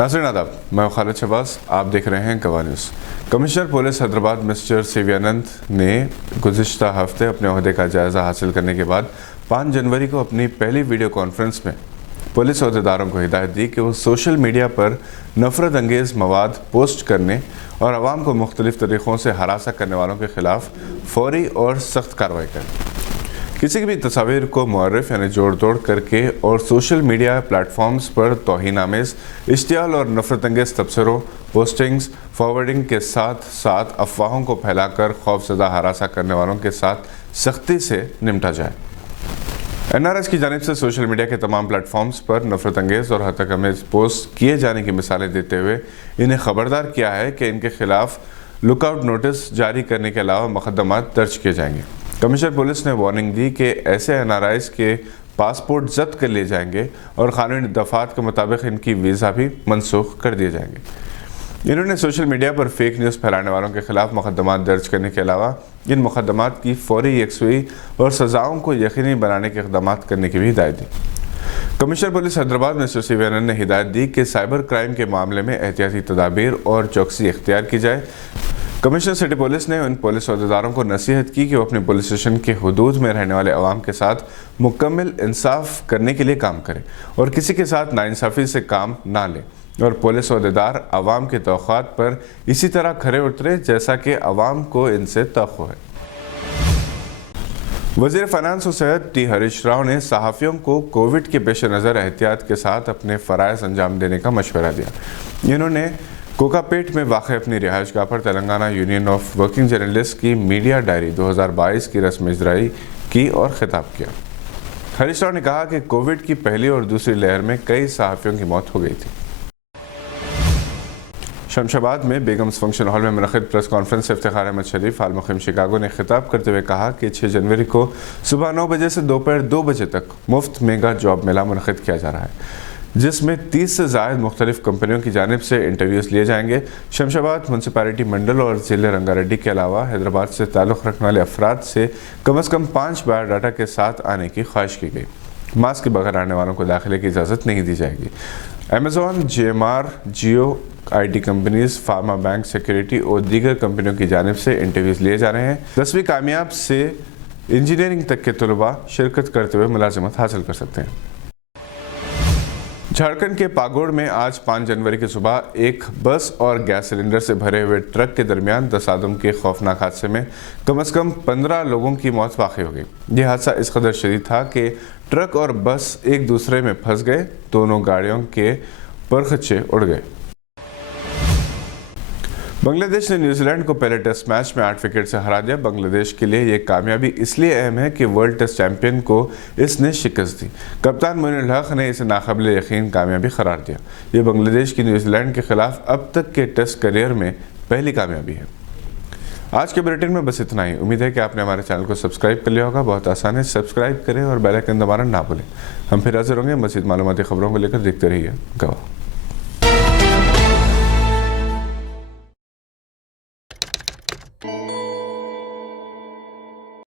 नाज़रीन आदाब, मैं खालिद शहबाज, आप देख रहे हैं गवाह news. Commissioner police Hyderabad mister सीवीआनंद ने गुज़िश्ता हफ्ते अपने ओहदे का जायज़ा हासिल करने के बाद 5 जनवरी को अपनी पहली वीडियो कॉन्फ्रेंस में पुलिस अहदेदारों को हिदायत दी कि वो सोशल मीडिया पर नफरत अंगेज़ मवाद पोस्ट करने और आवाम को मुख्तलिफ तरीक़ों से हरासा करने वालों के ख़िलाफ़ फौरी और सख्त कार्रवाई करें। किसी भी तस्वीर को मुअर्रिफ यानी जोड़ तोड़ करके और सोशल मीडिया प्लेटफॉर्म्स पर तौहीन-आमेज़, इश्तियाल और नफरत अंगेज़ तबसरों, पोस्टिंग्स, फॉरवर्डिंग के साथ साथ अफवाहों को फैलाकर खौफज़दा हरासा करने वालों के साथ सख्ती से निपटा जाए। NRS की जानिब से सोशल मीडिया के तमाम प्लेटफॉर्म्स पर नफरत अंगेज़ और हतक-आमेज़ पोस्ट किए जाने की मिसालें देते हुए इन्हें ख़बरदार किया है कि इनके खिलाफ लुकआउट नोटिस जारी करने के अलावा मुकदमात दर्ज किए जाएंगे। कमिश्नर पुलिस ने वार्निंग दी कि ऐसे NRIs के पासपोर्ट जब्त कर लिए जाएंगे और कानूनी दफ़ात के मुताबिक इनकी वीज़ा भी मनसूख कर दिए जाएंगे। इन्होंने सोशल मीडिया पर फेक न्यूज़ फैलाने वालों के खिलाफ मुकदमात दर्ज करने के अलावा इन मुकदमात की फौरी यकसुई और सज़ाओं को यकीनी बनाने के इक़दाम करने की भी हिदायत दी। कमिश्नर पुलिस हैदराबाद मिस्टर सीवीआनंद ने हिदायत दी कि साइबर क्राइम के मामले में एहतियाती तदाबीर और चौकसी इख्तियार की जाए। कमिश्नर सिटी पुलिस ने उन पुलिस अहदेदारों को नसीहत की कि वो अपने पुलिस स्टेशन के हुदूद में रहने वाले अवाम के साथ मुकम्मल इंसाफ करने के लिए काम करें और किसी के साथ नाइंसाफ़ी से काम ना लें और पुलिस अहदेदार अवाम के तौक़ात पर इसी तरह खरे उतरे जैसा कि अवाम को इनसे तवक्को है। वज़ीर फ़ाइनेंस और सेहत टी हरीश राव ने सहाफ़ियों को कोविड के पेश नज़र एहतियात के साथ अपने फ़राइज़ अंजाम देने का मशवरा दिया। इन्होंने कोकापेट में वाक़ अपनी रिहाइशगाह पर Telangana union of working journalist की मीडिया डायरी 2022 की रस्म इजराई की और खिताब किया। हरीश राव ने कहा कि कोविड की पहली और दूसरी लहर में कई सहाफ़ियों की मौत हो गई थी। शमशाबाद में बेगम्स फंक्शन हॉल में मुनक़िद प्रेस कॉन्फ्रेंस से इफ्तिखार अहमद शरीफ आल मुक़ीम शिकागो ने खिताब करते हुए कहा कि 6 जनवरी को सुबह 9 बजे से दोपहर 2 बजे तक मुफ्त मेगा जॉब मेला मुनक़िद किया जा रहा है, जिसमें 30 से ज़ायद मुख्तलिफ कंपनियों की जानिब से इंटरव्यूज़ लिए जाएंगे। शमशाबाद म्यूनसिपैलिटी मंडल और ज़िले रंगारेड्डी के अलावा हैदराबाद से ताल्लुक़ रखने वाले अफराद से कम से कम 5 बायोडाटा के साथ आने की ख्वाहिश की गई। मास्क के बगैर आने वालों को दाखिले की इजाज़त नहीं दी जाएगी। Amazon, GMR, Jio, IT companies, pharma, bank, security और दीगर कंपनियों की जानिब से इंटरव्यूज़ लिए जा रहे हैं। 10वीं कामयाब से इंजीनियरिंग तक के तलबा शिरकत करते हुए मुलाजिमत हासिल कर सकते हैं। झारखंड के पागोड़ में आज 5 जनवरी की सुबह एक बस और गैस सिलेंडर से भरे हुए ट्रक के दरमियान तसादुम के खौफनाक हादसे में कम से कम 15 लोगों की मौत वाक़ई हो गई। यह हादसा इस कदर शदीद था कि ट्रक और बस एक दूसरे में फंस गए। दोनों गाड़ियों के परखचे उड़ गए। बांग्लादेश ने न्यूजीलैंड को पहले टेस्ट मैच में 8 विकेट से हरा दिया। बांग्लादेश के लिए यह कामयाबी इसलिए अहम है कि वर्ल्ड टेस्ट चैंपियन को इसने शिकस्त दी। कप्तान मोइनुल हक ने इसे नाकाबिले यकीन कामयाबी करार दिया। ये बांग्लादेश की न्यूजीलैंड के खिलाफ अब तक के टेस्ट करियर में पहली कामयाबी है। आज के बुलेटिन में बस इतना ही। उम्मीद है कि आपने हमारे चैनल को सब्सक्राइब कर लिया होगा। बहुत आसान है, सब्सक्राइब करें और बेल आइकन दबाना ना भूलें। हम फिर हाजिर होंगे मज़ीद मालूमाती खबरों को लेकर। देखते रहिए गवाह।